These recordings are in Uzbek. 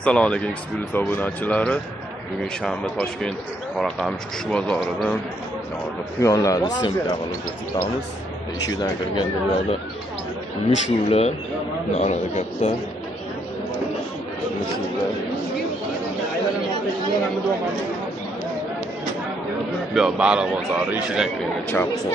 Assalomu alaykum Xpilus obunachilari. Bugun shanba Toshkent Qoraqamish qush bozoridan quyonlarni syomka qilib ketamiz. Eshikdan kirgan dunyoda mushuklar, narada katta mushuklar. Bu baliq bozori eshikdan kirgan chap qo'l.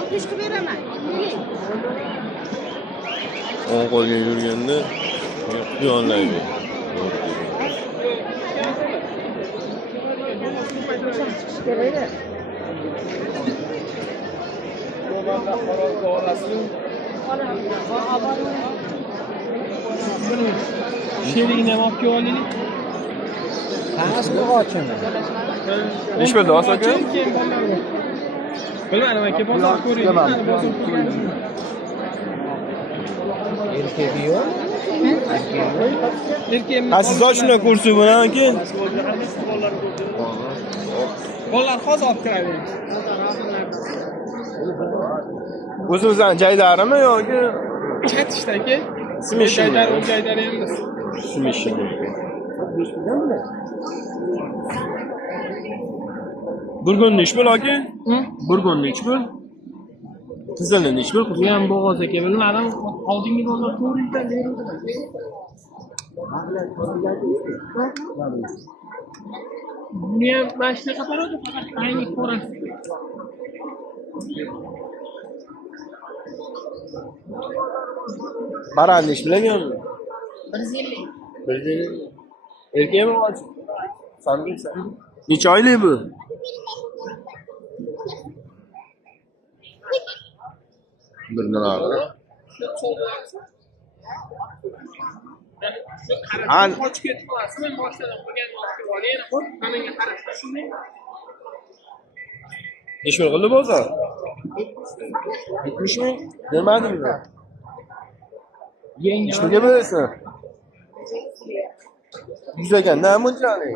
60 ga beraman. O'ng qo'lga yurganda quyonlarga Şerine mafya olayım. Nasıl kaçın? ish bildi aka? Bilmadim aka, bozor ko'ring. Erkek yok. Erkeğim. Ha siz shunday kursi bilan aka? Qo'llar hozir olib kiraveramiz. O'zimizdan jaydarimi yoki Chatishda aka. Smishin? Jaydar emas. Smishin. Burgunni ish bil aka? Burgunni ish bil. Qizilni ish bil. Bu ham bo'g'oz aka, bilmadim. Oldingi bozor ko'ringda Buni ham mashina qatoradi, faqat ayni ko'rasiz. Baranni ish bilaganmi? 150. 150. Erkakmi o'g'il? Sanmaysan. Necha oylik bu? Bir narxi. An qochib ketib qolasiz, men boshdan qilgan vaqtga olay, menga qarashda shunday. Necha pul qildi bozor? 70 ming. Bermadimmi? Yangi Nechga berasan? 100 ekan, nima mo'ljali?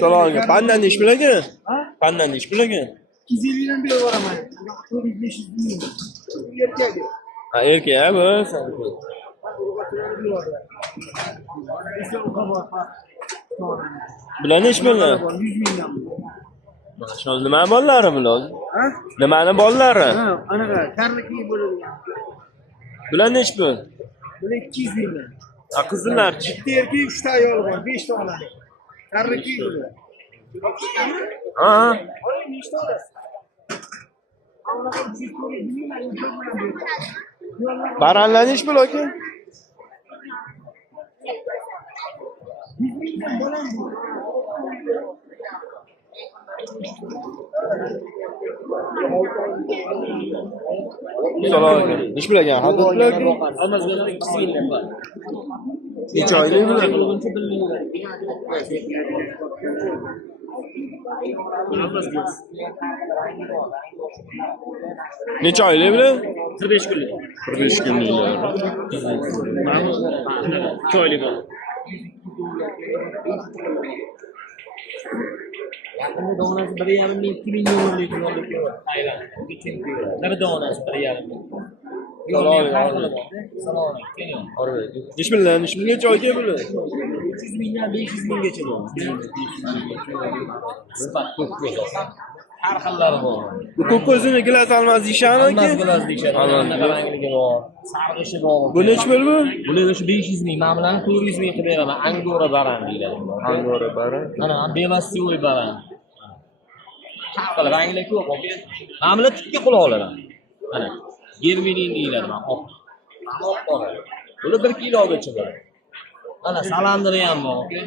Salomga, pandan ish bilagan? Pandan ish bilagan? 250 dan berib boraman. 400 ming. Erkak. Ha, erkak bu. Bular nech pullar? 100 mingdan. Shu nima bolalari bular? Ha? Nimani bolalari? Ha, anaqa karniki bo'ladigan. Bular nech pul? Bular 200 mingdan. Ha, qizillar. Bitta erkak, 3 ta ayol bor, 5 ta ona. Karniki bular. Ha. Oling, nechta olasiz? Anaqa 300 mingdan Baranlar nech pul aka? Salom. Nech pul ekan? Hadid pul aka? Amazonda 2 yildan bor. Necha oylik bular? Necha oylik bular? 45 kunlik. 45 kunliklar. Mana 2 oylik bor. Yaqinda donasi 1,5 ming 2 ming yevrolik yo'llik yo'q. Tayland. Bir donasi 1,5 ming. Salom. Nech pullar? Nech pulgacha aka bular? 300 mingdan 500 minggacha bor. Sifat ko'p ko'z. Har xillari bor. Bu ko'k ko'zini gilas olmas deyishadi aka? Hammasi bilan deyishadi. Anaqa rangligi bor, sarg'ishi bor. Bu nech pul bu? Bular shu 500 ming, men bilan 400 ming qilib beraman. Angora baran deyiladi. Angora baran. Mana bevasiyoy baran. Har rangli ko'p, aka. Men bilan tikka quloqlar. Mana germelin deyiladi, men oq. Oq bor. Bular 1 kilogacha bor. Mana salandiri ham bor, aka.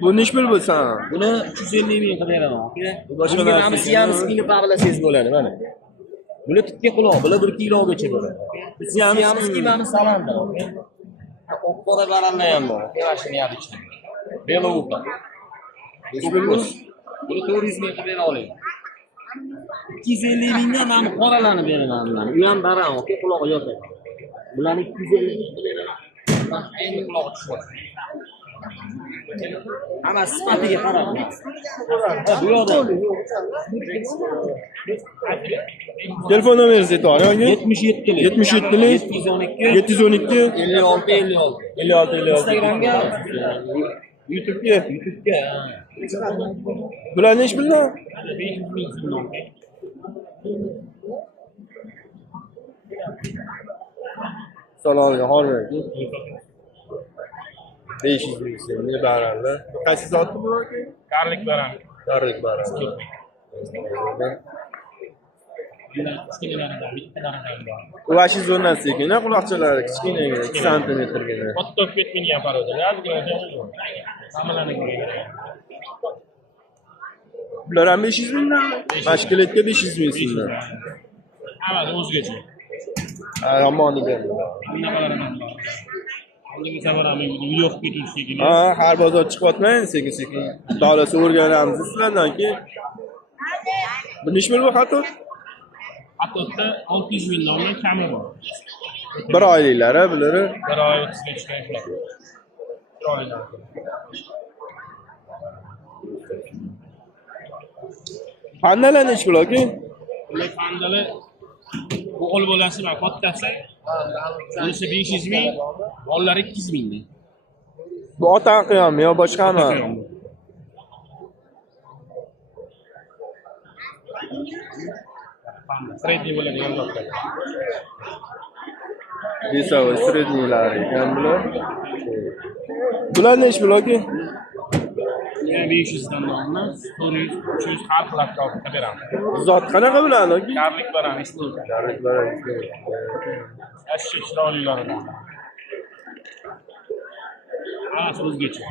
Bu nech pul bo'lsa? Buni 350 ming qilib beraman, aka. Boshqa Bunga narsa ham siamskini pag'lasangiz bo'ladi, mana. Bular tikka quloq, bular 1 kilogacha bo'ladi. Siamski mana salandir, aka. Oq-qora baranlar ham bor, kevashini ham ichida. Belovka. Buni 400 ming qilib bera olaman. 250 mingdan men qoralarni beraman bularni. U ham baran, aka, qulog'i yotadi. Bularni 250 ming qilib beraman. Men endi qulog'i tushadi. Ama sifatiga qarab. Bu yoqda Telefon nomeringizni aytib oling. 77 77 712 712 56 56 Instagramga YouTube'ga. YouTube'ga. Bular nech puldan? Salomga hormat. 500 ming so'mni baralla. Qaysi zotni bu? Karlik baran. Darlik baralla. Vashi zo'rdan sekina, quloqchalari kichkinagina 2 santimetrgina. Katta ketmini yaparadi. Bular ham 500 mingdan. Mashkeletga 500 ming so'mdan. Hammasi o'zgacha. Ramoni berdi. Oldingi safar ham video qilib ketishdik. Ha, har bozor chiqyapman sekin-sekin. Davlat o'rganamiz sizlardan keyin. Bu nech pul bu xato? Hattoda 600 ming dollar kami bor. Bir oyliklar bular. Bir oy 35 kun qiladi. Bir oylar. Pandalar nech pul aka? Ular pandalar o'g'il bolasi bilan kattasi. Bunisi 500 ming, bolalar 200 ming. Bu ota qiyommi yo boshqami? Sredniy bo'ladigan zotlar. Desavol sredniylari ekan bular. Bular nech pul aka? 500 dan olamiz. 400, 300 har xil atrofida beramiz. Zot qanaqa bular aka? Karlik baran ismi. Darlik baralla. Ashshi chiroylilaridan. Hammasi o'zgacha.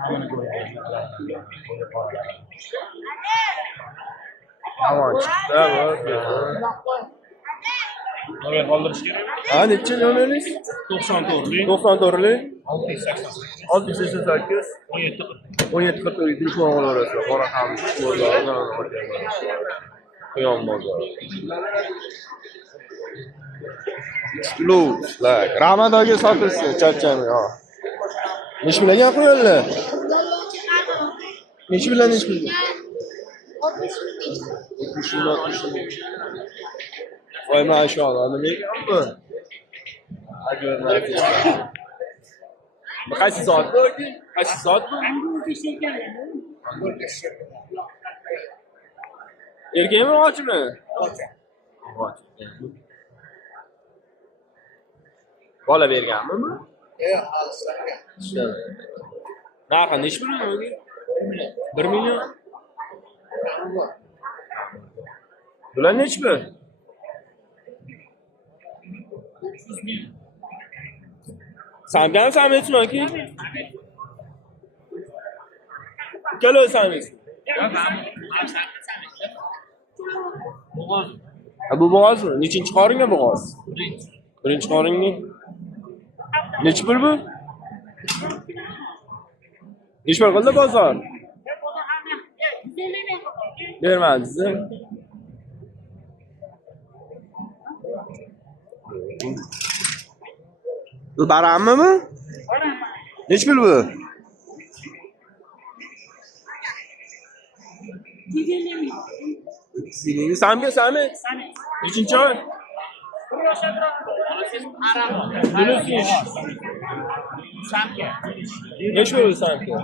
Hammani ko'rib. Tamam chiqdi bu. Nomer qoldirish kerakmi? Ha, necha nomeringiz? 94lik 94lik 688 688 17 17 telefon qilaverasiz. Qora qamish bozordan Qiyom bozor. Luzlar. Ramadoga sotilsin, charchamay. Ha. Nech bilan qo'yinglar? Nech bilan nech bilan? 60 ming. Voy maşallah, nima ekan bu? Ajoyib. Bu qaysi soat bu? Qaysi soat bu? Erkakmi, ochmi? Och. Bola berganmi bu? Yo'q, alishlangan. Narxi nech pul bu? 1 million. Bular nech pul? Samgan sametsmi aka? Kalo samets. Bu bo'g'ozmi? Nechinchi qoringa bo'g'oz? Birinchi qoringa. Nech pul bu? Nech pul qildi bozor? Bermadingiz. Bu baranmi bu? Nech pul bu? 250 ming. Samga samet. Nechinchi oy? Nech pul samga?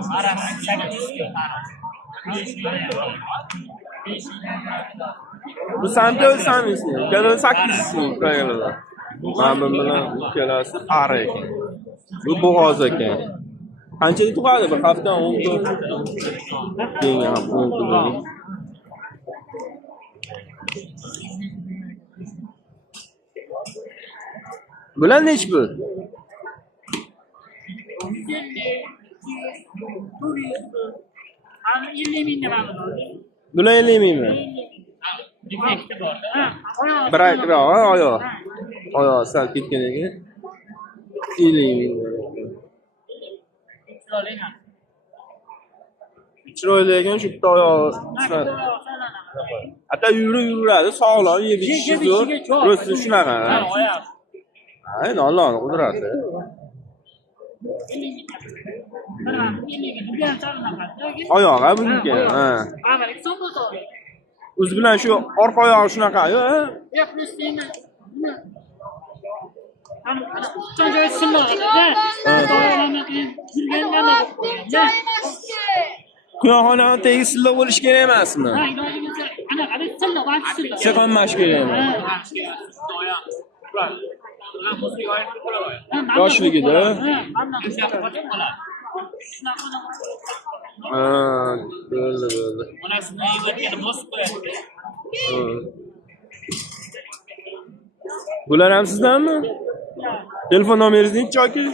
Bu samga o'lsamizni. Kelin 800 ming qo'yiladi. Mana bu bilan ikkalasi qari ekan. Bu bo'g'oz ekan. Qanchada tug'adi? Bir hafta 10 kun. Keyin ham 10 kun. Bular nech pul? 50 ming lira. Bular 50 mingmi? Bir oyoq. Oyoq sal ketgan ekan. 50 ming. Chiroyli ekan shu bitta oyog'i. Hatta yuradi, sog'lom, yeb-ichishi zo'r. Ro'si shunaqa. Ha, Allohning qudrati. Oyoq ha buniki. Ha. O'zi bilan shu orqa oyog'i shunaqa-yu, ha? Quyoqxonani tegi silliq bo'lishi kerak emasmi? Chaqanmash kerak emas. Yoshligida. Ha, bo'ldi. Bular ham sizdanmi? Telefon nomeringizni nechi yoki?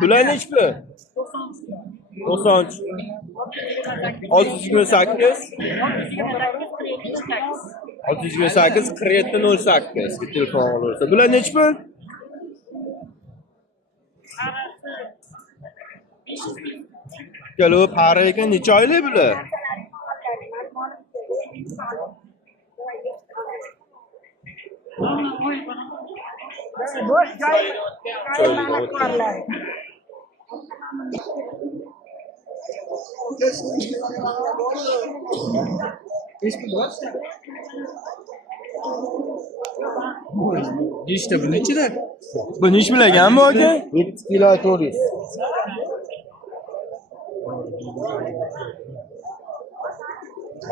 Bular nechi pul? 93. 628 628 4708 bir telefon olursa. Bular nechi pul? Kelib pari ekan, necha oylik bular? İşte bu neçide? Bu nechi bilagan bu aka? 7 kilo to'g'ri.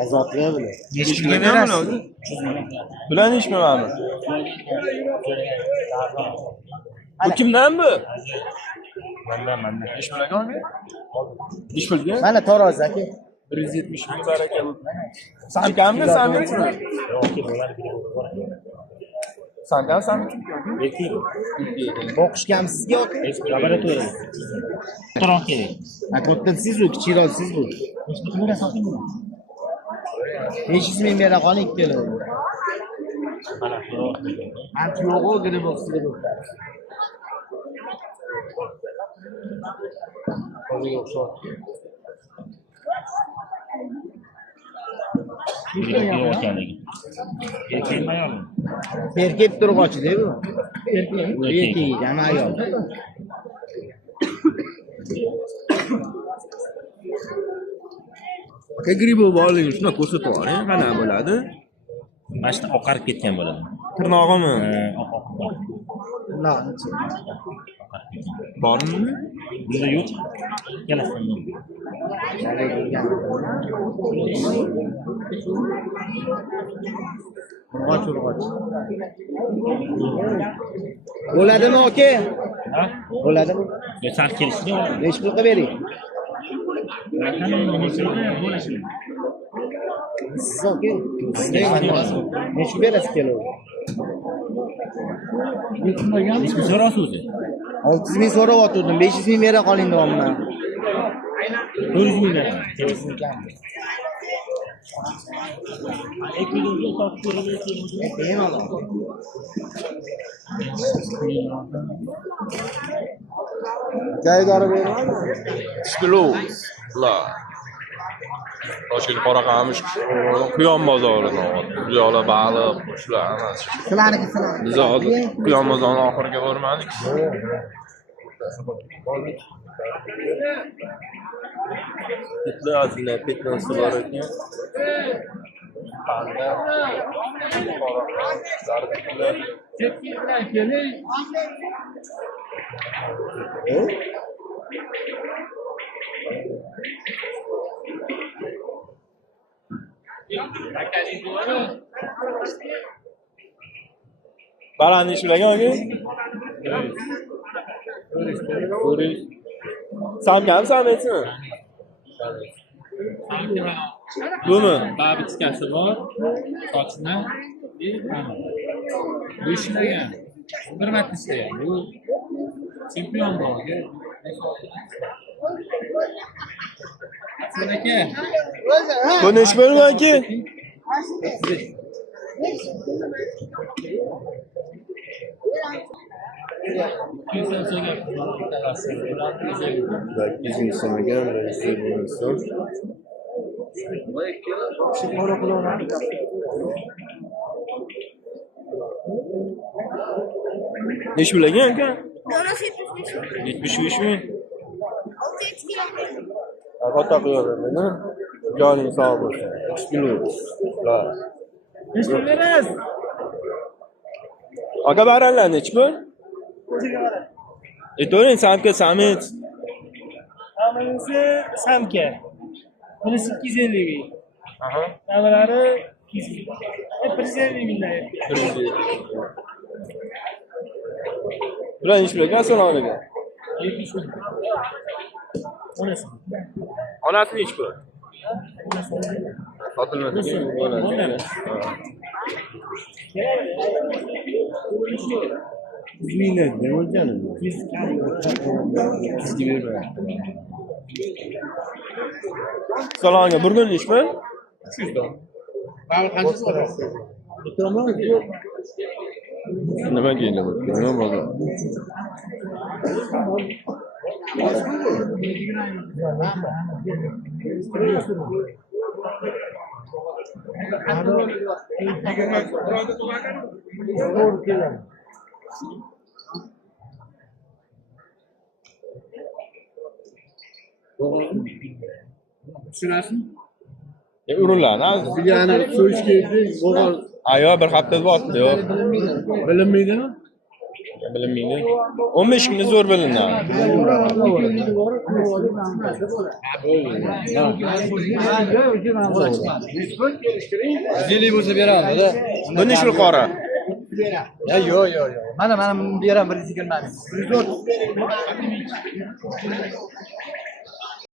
Azotliga bile. Nechi bilagan bular? Bular nechi bilaganmi? Bu kimdan bu? Mandan. Nechi bilagan? Nechi pulga? Mana taroz aka. 170 ming baraka bu. Sankammi, sankammi? Sankammi? O'qishgamsizga yo'q. Laboratoriya. To'g'ri kerak. Kattasiz u, kichikroqsiz bu. 500 ming bera qoling keladi. Anti yo'q-ku, g'irib o'qisiga bu. Qo'liga o'xshab. Erkek turg'ochi-da bu. Erkek, ana ayol. Aka gribi borligini shuna ko'rsatib yuboring, qanaqa bo'ladi? Mana shu oqarib ketgan bo'ladi. Tirnog'imi? Oqarib Bormi? Bunda yo'q. Kelasiz. Urg'och. Bo'ladimi aka? Ha? Bo'ladimi? Yo sal kelishdi. Nechi pulga bering? Siz aka? Nechi berasiz kilo? Nechi so'rasiz o'zi? 600 ming so'rayotgandim, 500 ming bera qoling davomdan. 400 ming beraman. Jaydori beradi. Ishbilovlar. Toshkent Qoraqamish Quyon bozoridan oldim. Buyoqlar baliq, qushlar hammasi. Sizlarniki Biz hozir Quyon bozorining oxiriga bormadik. Bitlar azizlar, petnasi bor ekan. Panda. Balandni ish bilagan aka? Sametsizmi? Bumi? Babichkasi bor, sochni bu ishlagan. Bir marta ishlagan. Bu chempion bo'lgan. Sen aka. Bu nechi bo'lgan aka? Nechi bilagan aka? Yo'nasi 75 mi? 75 mi? 6 kilo. Katta qilaveradi. Joning sog' bo'lsin. Bismillah. Nechta berasiz? Aka baranlar nechi pul? To'ring samka samit. Hammasi samka. Bunisi 250 ming. Aha. Navlari 200 ming. 150 mingdan yapti. Bular ish bilan saloniga. 70 ming. Onasi. Onasi nechi pul? Sotilmasa salonga bir kun ishmi? 300 don. Nima deydi bu? Nima bo'ldi? Tushunasizmi? Urinlarni Yani so'yish kerak bo'lgan ayo bir hafta vaqtda yo'q. bilinmaydimi? Bilinmaydi. 15 kunga zo'r bilinadi. Zili bo'lsa beramizda. Bu nechta qora? Yo'q. Mana beraman 120 ming.